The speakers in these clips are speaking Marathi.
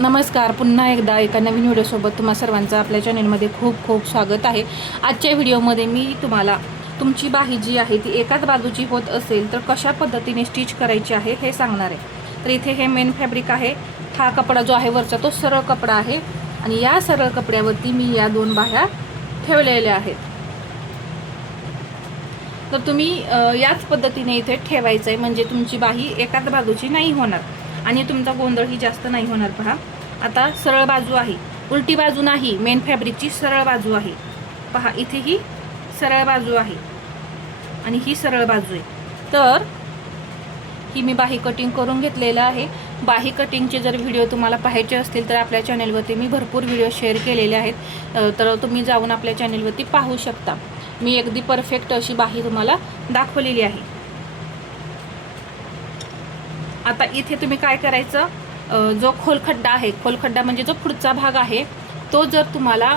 नमस्कार. पुन्हा एकदा एका नवीन व्हिडिओसोबत तुम्हा सर्वांचं आपल्या चॅनलमध्ये खूप खूप स्वागत आहे. आजच्या व्हिडिओमध्ये मी तुम्हाला तुमची बाही जी आहे ती एकाच बाजूची होत असेल तर कशा पद्धतीने स्टिच करायची आहे हे सांगणार आहे. तर इथे हे मेन फॅब्रिक आहे. हा कपडा जो आहे वरचा तो सरळ कपडा आहे आणि या सरळ कपड्यावरती मी या दोन बाह्या ठेवलेल्या आहेत. तर तुम्ही याच पद्धतीने इथे ठेवायचं आहे म्हणजे तुमची बाही एकाच बाजूची नाही होणार आणि तुमचा गोंधळही जास्त नाही होणार. पहा, आता सरळ बाजू आहे, उलटी बाजू नाही. मेन फॅब्रिकची सरळ बाजू आहे. पहा, इथे ही सरळ बाजू आहे आणि ही सरळ बाजू आहे. तर ही मी बाही कटिंग करून घेतलेलं आहे. बाही कटिंगचे जर व्हिडिओ तुम्हाला पाहायचे असतील तर आपल्या चॅनलवरती मी भरपूर व्हिडिओ शेअर केलेले आहेत. तर तुम्ही जाऊन आपल्या चॅनलवरती पाहू शकता. मी अगदी परफेक्ट अशी बाही तुम्हाला दाखवलेली आहे. आता इथे तुम्ही काय करायचं, जो खोलखड्डा आहे, खोलखड्डा म्हणजे जो पुढचा भाग आहे, तो जर तुम्हाला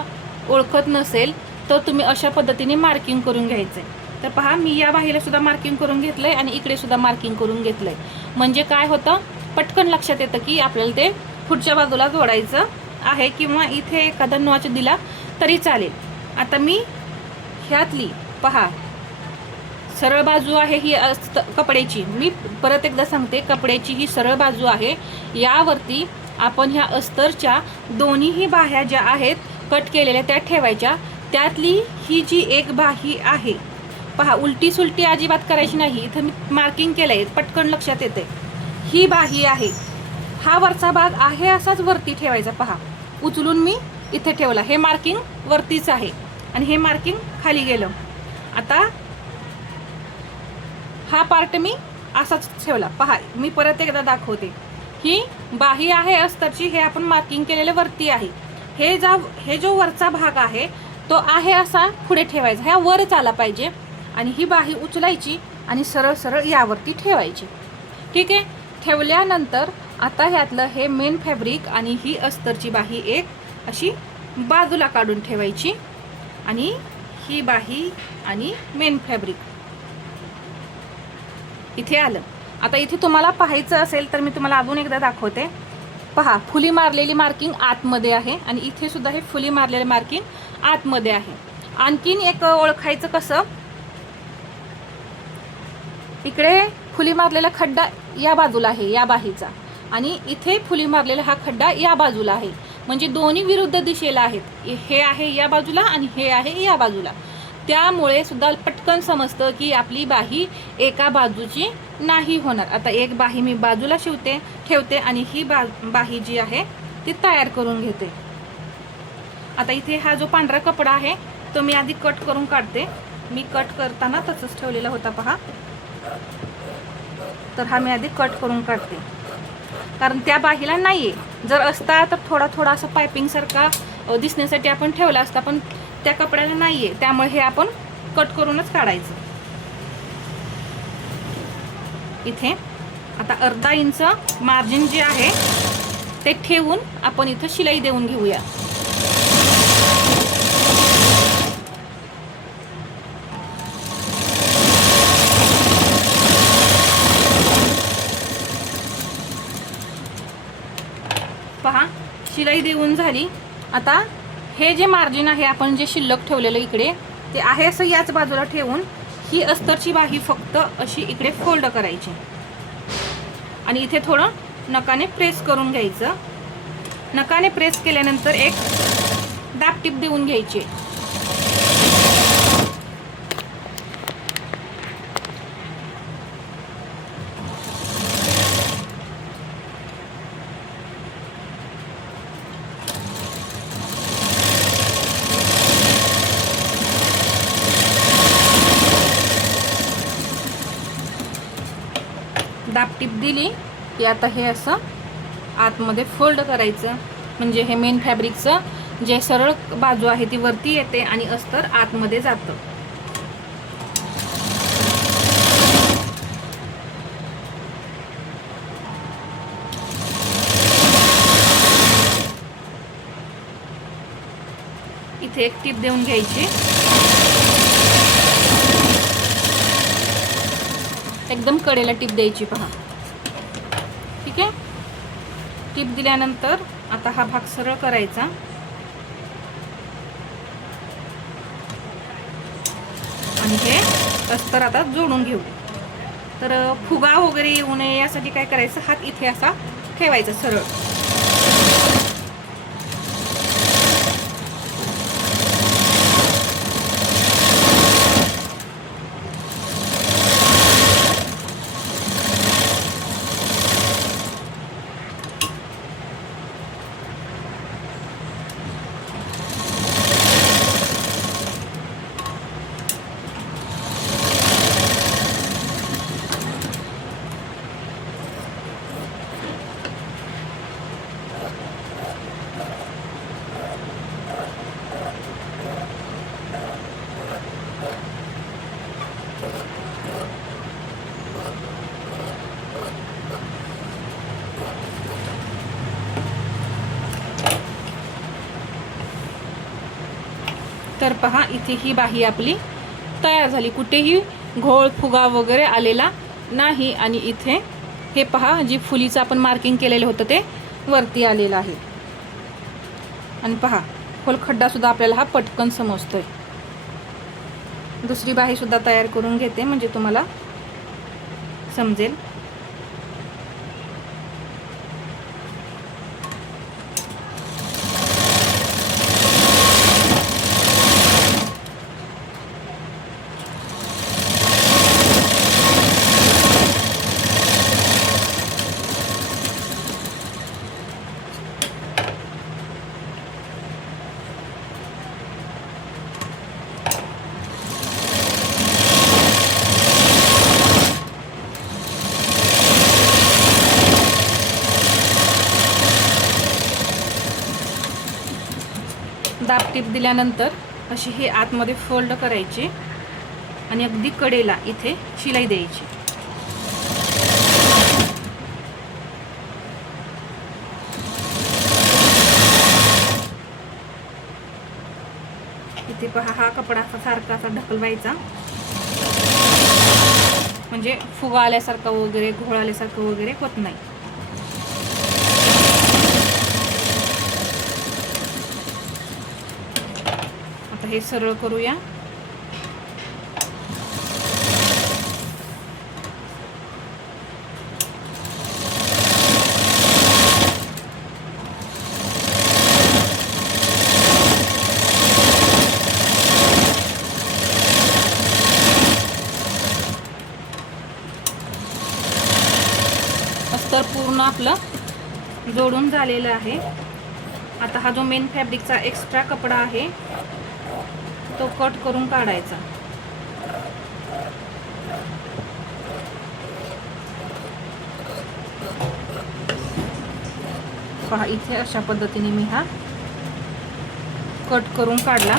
ओळखत नसेल तर तुम्ही अशा पद्धतीने मार्किंग करून घ्यायचं आहे. तर पहा, मी या बाहीला सुद्धा मार्किंग करून घेतलं आहे आणि इकडे सुद्धा मार्किंग करून घेतलं आहे. म्हणजे काय होतं, पटकन लक्षात येतं की आपल्याला ते पुढच्या बाजूला जोडायचं आहे किंवा इथे एखादा नॉच दिला तरी चालेल. आता मी ह्यातली पहा, सरळ बाजू आहे ही कपड्याची. मी परत एकदा सांगते, कपड्याची ही सरळ बाजू आहे. यावरती आपण ह्या अस्तरच्या दोन्हीही बाह्या ज्या आहेत कट केलेल्या त्या ठेवायच्या. त्यातली ही जी एक बाही आहे, पहा, उलटी सुलटी अजिबात करायची नाही. इथं मी मार्किंग केलं आहे, पटकन लक्षात येते. ही बाही आहे, हा वरचा भाग आहे असाच वरती ठेवायचा. पहा, उचलून मी इथे ठेवला. हे मार्किंग वरतीच आहे आणि हे मार्किंग खाली गेलं. आता हा पार्ट मी असाच ठेवला. पहा, मी परत एकदा दाखवते. ही बाही आहे अस्तरची, हे आपण मार्किंग केलेलं वरती आहे. हे जो वरचा भाग आहे तो आहे असा पुढे ठेवायचा, ह्या वरच आला पाहिजे आणि ही बाही उचलायची आणि सरळ सरळ यावरती ठेवायची. ठीक आहे. ठेवल्यानंतर आता ह्यातलं हे मेन फॅब्रिक आणि ही अस्तरची बाही एक अशी बाजूला काढून ठेवायची आणि ही बाही आणि मेन फॅब्रिक इथे आलं. आता इथे तुम्हाला पाहायचं असेल तर मी तुम्हाला अजून एकदा दाखवते. पहा, फुली मारलेली मार्किंग आतमध्ये आहे आणि इथे सुद्धा हे फुली मारलेले मार्किंग आतमध्ये आहे. आणखीन एक ओळखायचं कसं, इकडे फुली मारलेला खड्डा या बाजूला आहे या बाहीचा आणि इथे फुली मारलेला हा खड्डा या बाजूला आहे. म्हणजे दोन्ही विरुद्ध दिशेला आहेत. हे आहे या बाजूला आणि हे आहे या बाजूला. त्यामुळे सुद्धा पटकन समजतं की आपली बाही एका बाजूची नाही होणार. आता एक बाही मी बाजूला ठेवते आणि ही बाही जी आहे ती तयार करून घेते. आता इथे हा जो पांढरा कपडा आहे तो मी आधी कट करून काढते. मी कट करताना तसंच ठेवलेला होता. पहा, तर हा मी आधी कट करून काढते कारण त्या बाहीला नाही आहे. जर असता तर थोडा थोडा असं पायपिंगसारखा दिसण्यासाठी आपण ठेवला असता, पण त्या कपड्याला नाही आहे, त्यामुळे हे आपण कट करूनच काढायचं. इथे आता अर्धा इंच मार्जिन जे आहे ते ठेवून आपण इथं शिलाई देऊन घेऊया. पहा, शिलाई देऊन झाली. आता हे जे मार्जिन आहे आपण जे शिल्लक ठेवलेलं इकडे ते आहे असं याच बाजूला ठेवून ही अस्तरची बाही फक्त अशी इकडे फोल्ड करायची आणि इथे थोडं नकाने प्रेस करून घ्यायचं. नकाने प्रेस केल्यानंतर एक दाबटीप देऊन घ्यायची. दाबटीप दिली की आता हे असं आतमध्ये फोल्ड करायचं. म्हणजे हे मेन फॅब्रिकचं जे सरळ बाजू आहे ती वरती येते आणि अस्तर आतमध्ये जातं. इथे एक टीप देऊन घ्यायची. एकदम कडेला टीप द्यायची. पहा, ठीक आहे. टीप दिल्यानंतर आता हा भाग सरळ करायचा आणि हे अस्तर आता जोडून घेऊ. तर फुगा वगैरे येऊ नये यासाठी काय करायचं, हात इथे असा ठेवायचा सरळ. तर पहा इथे ही बाही आपली तयार झाली, कुठेही घोळ फुगा वगैरे आलेला नाही. आणि इथे हे पहा, जी फुलीचं आपण मार्किंग केलेलं होतं ते वरती आलेलं आहे. आणि पहा खोलखड्डा सुद्धा आपल्याला हा पटकन समजतोय. दुसरी बाही सुद्धा तयार करून घेते म्हणजे तुम्हाला समजेल. दाब टीप दिल्यानंतर अशी हे आतमध्ये फोल्ड करायची आणि अगदी कडेला इथे शिलाई द्यायची. इथे पहा हा कपडा सारखा असा ढकलवायचा म्हणजे फुगा आल्यासारखा वगैरे घोळ आल्यासारखं वगैरे होत नाही. आता हे सरळ करूया. अस्तर पूर्ण आपलं जोडून झालेलं आहे. आता हा जो मेन फॅब्रिकचा एक्स्ट्रा कपडा आहे तो कट करून काढायचा. पहा इथे अशा पद्धतीने मी हा कट करून काढला.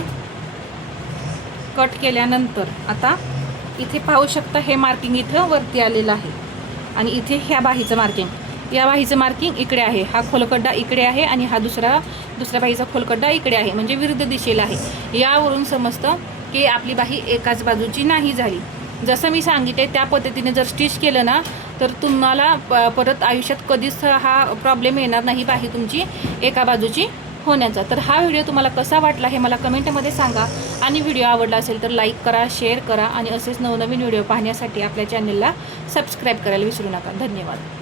कट केल्यानंतर आता इथे पाहू शकता हे मार्किंग इथं वरती आलेलं आहे आणि इथे ह्या बाहीचं मार्किंग, या बाहीचं मार्किंग इकडे आहे. हा खोलकड्डा इकडे आहे आणि हा दुसऱ्या बाहीचा खोलकड्डा इकडे आहे म्हणजे विरुद्ध दिशेला आहे. यावरून समजतं की आपली बाही एकाच बाजूची नाही झाली. जसं मी सांगितले त्या पद्धतीने जर स्टिच केलं ना तर तुम्हाला परत आयुष्यात कधीच हा प्रॉब्लेम येणार नाही बाही तुमची एका बाजूची होण्याचा. तर हा व्हिडिओ तुम्हाला कसा वाटला हे मला कमेंटमध्ये सांगा आणि व्हिडिओ आवडला असेल तर लाईक करा, शेअर करा आणि असेच नवनवीन व्हिडिओ पाहण्यासाठी आपल्या चॅनलला सबस्क्राईब करायला विसरू नका. धन्यवाद.